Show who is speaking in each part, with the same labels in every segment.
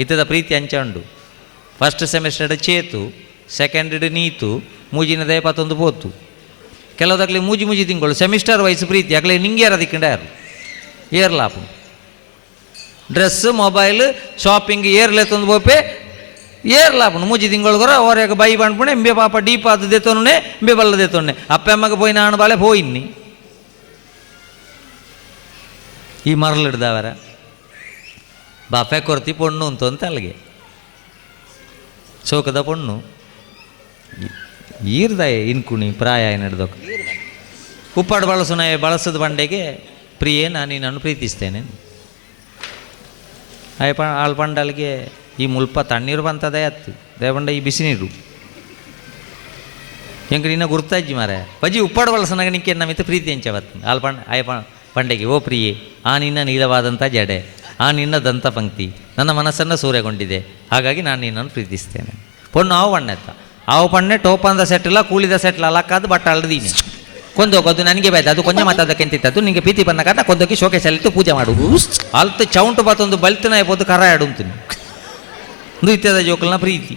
Speaker 1: ಇತ್ತದ ಪ್ರೀತಿ ಅಂಚ ಉಂಡು ಫಸ್ಟ್ ಸೆಮಿಸ್ಟರ್ ಚೇತು ಸೆಕೆಂಡ್ ನೀತು, ಮೂಜಿನ ಪತ್ತೊಂದು ಪೋತು. ಕೆಲವುದಾಗಲಿ ಮೂಜಿ ಮೂಜಿ ತಿಂಗಳು ಸೆಮಿಸ್ಟರ್ ವಯಸ್ಸು ಪ್ರೀತಿ ಆಗಲಿ ನಿಂಗೆ ಯಾರು ಏರ್ಲಾಪು. ಡ್ರೆಸ್ ಮೊಬೈಲ್ ಶಾಪಿಂಗ್ ಏರ್ಲೆ ತಂದು ಬೋಪೆ ಏರ್ಲಾಪುನು ಮೂಜಿ ತಿಂಗಳು ಓರ್ಯಾಗ ಬೈ ಬಂಡ್ಪುಣೆ ಎಂಬೆ ಪಾಪ ಡೀಪ್ ಅದು ದೇತೋನೆ ಎಂಬೆ ಬಲ್ಲ ದೇತೋನೆ ಅಪ್ಪ ಅಮ್ಮಗೆ ಪೋಯಿ ನಾನು ಬಾಳೆ ಹೋಯಿನ್ನಿ ಈ ಮರಲಿಡ್ದವರ ಕೊರ್ತಿ ಪೊಣ್ಣು ಅಂತ ಅಂತ ಅಲ್ಲಿಗೆ. ಚೌಕದ ಪೊಣ್ಣು. ಈರ್ದಾಯ ಇನ್ಕುಣಿ ಪ್ರಾಯ ನಡೆದೋಕ ಉಪ್ಪಾಡು ಬಳಸುನ ಬಳಸದ ಬಂಡೆಗೆ ಪ್ರಿಯೇ ನಾನು ನಿನ್ನನ್ನು ಪ್ರೀತಿಸ್ತೇನೆ. ಆಯ್ ಪ, ಆಳ್ ಪಂಡಲ್ಗೆ ಈ ಮುಲ್ಪ ತಣ್ಣೀರು ಬಂತದೇ ಅತ್ತು. ದೇವಂಡ ಈ ಬಿಸಿ ನೀರು. ಹೆಂಗೆ ನಿನ್ನ ಗುರ್ತಾಜ್ಜಿ ಮಾರ? ಪಜಿ ಉಪ್ಪಾಡು ಬಳಸನಾಗ ನಿಂಕೆ ನಮಿತ ಪ್ರೀತಿ ಹೆಂಚವತ್ತು ಆಳ್ ಪಂಡ, ಆಯ್ ಪಂಡೆಗೆ, ಓ ಪ್ರಿಯೇ, ಆ ನಿನ್ನ ನೀಳವಾದಂಥ ಜಡೆ. ಆ ನಿನ್ನ ದಂತ ಪಂಕ್ತಿ ನನ್ನ ಮನಸ್ಸನ್ನು ಸೂರೆಗೊಂಡಿದೆ. ಹಾಗಾಗಿ ನಾನು ನಿನ್ನನ್ನು ಪ್ರೀತಿಸ್ತೇನೆ. ಪೊಣ್ಣು ಆವು ಬಣ್ಣೆತ್ತ ಆವು ಪಣ್ಣೆ ಟೋಪಂದ ಸೆಟ್ಟಿಲ್ಲ ಕೂಳಿದ ಸೆಟ್ಲ ಅಲ್ಲಕ್ಕಾದ ಬಟ್ಟ ಅಳ್ದೀನಿ. ಕೊಂದೋಗೋದು ನನಗೆ ಬೇಕು ಅದು ಕೊಂಚ ಮಾತಾದಕ್ಕೆ ಎಂತಿತ್ತು ನಿಮಗೆ ಪ್ರೀತಿ ಬಂದ ಕಾಟ ಕೊಂದೋಗಿ ಶೋಕೆ ಸೆಲ್ತು ಪೂಜೆ ಮಾಡು. ಅಲ್ತು ಚೌಂಟು ಬತ್ತೊಂದು ಬಲ್ತಿನ ಇರ್ಬೋದು ಕರ ಆಡುಂತೀನಿ. ನೃತ್ಯದ ಜೋಕಲ್ನ ಪ್ರೀತಿ.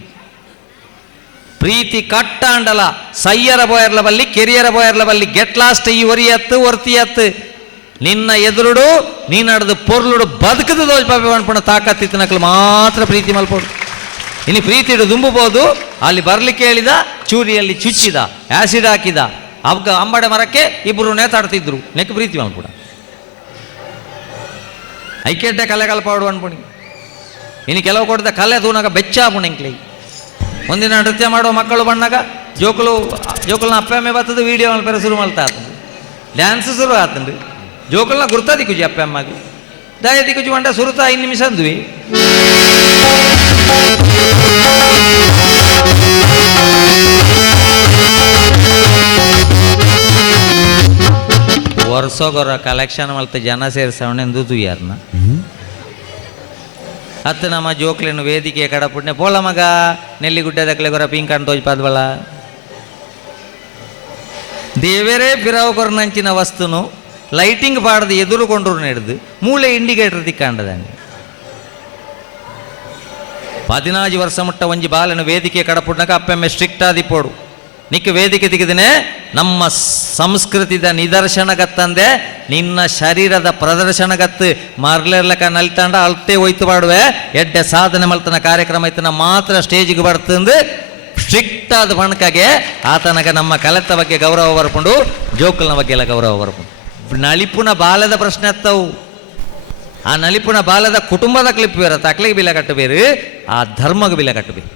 Speaker 1: ಪ್ರೀತಿ ಕಟ್ಟಾಂಡಲ ಸಯ್ಯರ ಬೋಯರ್ಲ ಬಲ್ಲಿ, ಕೆರಿಯರ ಬೋಯರ್ಲ ಬಲ್ಲಿ, ಗೆಟ್ ಲಾಸ್ಟ್ ಈ ಒರಿಯತ್ತು ಒರ್ತಿಯತ್ತು ನಿನ್ನ ಎದುರುಡು ನೀನಡ್ದು ಪೊರ್ಲುಡು ಬದುಕದ ದೋಲ್ಪಾಪೆ ಅನ್ಪಣ ತಾಕತ್ತಿತ್ತು ನಕಲು ಮಾತ್ರ ಪ್ರೀತಿ ಮಲ್ಪೋಡು. ಇನ್ನು ಪ್ರೀತಿ ದುಂಬಬಹುದು ಅಲ್ಲಿ ಬರಲಿಕ್ಕೆ ಹೇಳಿದ, ಚೂರಿಯಲ್ಲಿ ಚುಚ್ಚಿದ, ಆಸಿಡ್ ಹಾಕಿದ ಅವಗ ಅಂಬಡೆ ಮರಕ್ಕೆ ಇಬ್ಬರು ನೇತಾಡ್ತಿದ್ರು. ನೆಕ್ ಪ್ರೀತಿ ಮಲ್ಪುಡ. ಐಕ್ಯಡ್ಡೆ ಕಲೆ ಕಲ್ಪಾಡು ಅನ್ಪುಣಿ ಇನ್ನು ಕೆಲವು ಕೊಡದ ಕಲೆ ತೂನಾಗ ಬೆಚ್ಚ ಪುಣೆಂಕ್ಲೈ ಮುಂದಿನ ನೃತ್ಯ ಮಾಡುವ ಮಕ್ಕಳು ಬಣ್ಣಾಗ ಜೋಕುಲು ಅಪ್ಪ, ಅಮ್ಮೆ ಬರ್ತದೆ ವಿಡಿಯೋ ಮಲ್ಪೆರ ಶುರು ಮಲ್ತಾ ಡ್ಯಾನ್ಸ್ ಶುರು ಆತಂದು. ಜೋಕುಲ್ನ ಗುರ್ತಾ ದಿಕ್ಕುಜಿ ಅಪ್ಪ ಅಮ್ಮಗೆ ದಯ ದಿಕ್ಕುಜಿ ಮಂಡ ಸುರುತ ಐದು ನಿಮಿಷ ಅಂದ್ವಿ ವರ್ಷಗೊರ ಕಲೆಕ್ಷನ್ ಮಲ್ತ ಜನ ಸೇರಿಸವಣೆಂದು ಯಾರನ್ನ ಹತ್ತು ನಮ್ಮ ಜೋಕ್ಲೆನು ವೇದಿಕೆ ಕಡಪುಡ್ನೆ ಪೋಳ ಮಗ ನೆಲ್ಲಿಗುಡ್ಡದಕ್ಲೆ ಗೊರ ಪಿಂಕ್ ಅಂತ ತೋಜ್ಪಾದ್ವಳ ದೇವರೇ ಪಿರಾವು ಕೊರನಂಚಿನ ವಸ್ತುನು ಲೈಟಿಂಗ್ ಪಾಡದು ಎದುರುಕೊಂಡ್ರು ನಡೆದು ಮೂಳೆ ಇಂಡಿಕೇಟರ್ ತಿಕ್ಕಾಂಡದಂಗೆ ಪದಿನಾಜು ವರ್ಷ ಮಟ್ಟ ಒಂಜಿ ಬಾಲನ ವೇದಿಕೆ ಕಡಪುಡ್ನಕ ಅಪ್ಪೆಮ್ಮೆ ಸ್ಟ್ರಿಕ್ಟ್ ಆದಿಪ್ಪೋಡು ನಿಕ್ಕ ವೇದಿಕೆ ತೆಗೆದನೆ ನಮ್ಮ ಸಂಸ್ಕೃತಿದ ನಿದರ್ಶನಗತ್ತಂದೆ ನಿನ್ನ ಶರೀರದ ಪ್ರದರ್ಶನಗತ್ತು ಮರ್ಲೆರ್ಲಕ ನಲ್ತಾಂಡ ಅಲ್ತೆ ಹೋಯ್ತು ಬಾಡುವೆ. ಎಡ್ಡೆ ಸಾಧನೆ ಮಲ್ತನ ಕಾರ್ಯಕ್ರಮ ಐತನ ಮಾತ್ರ ಸ್ಟೇಜಿಗೆ ಬರ್ತಂದು ಸ್ಟ್ರಿಕ್ಟ್ ಆದ ಬಣಕಗೆ ಆತನಗ ನಮ್ಮ ಕಲೆತ ಬಗ್ಗೆ ಗೌರವ ಬರ್ಕೊಂಡು ಜೋಕಲ್ನ ಬಗ್ಗೆ ಎಲ್ಲ ಗೌರವ ಬರ್ಕೊಂಡು ನಳಿಪುನ ಬಾಲದ ಪ್ರಶ್ನೆ ಅತ್ತವು. ಆ ನಲಿಪುನ ಬಾಲದ ಕುಟುಂಬದ ಕ್ಲಿಪ್ ಬೇರೆ ತಕ್ಲಿಗೆ ಬಿಲೆ ಕಟ್ಟಬೇರು. ಆ ಧರ್ಮಗೆ ಬಿಲೆ ಕಟ್ಟಬೇಕು.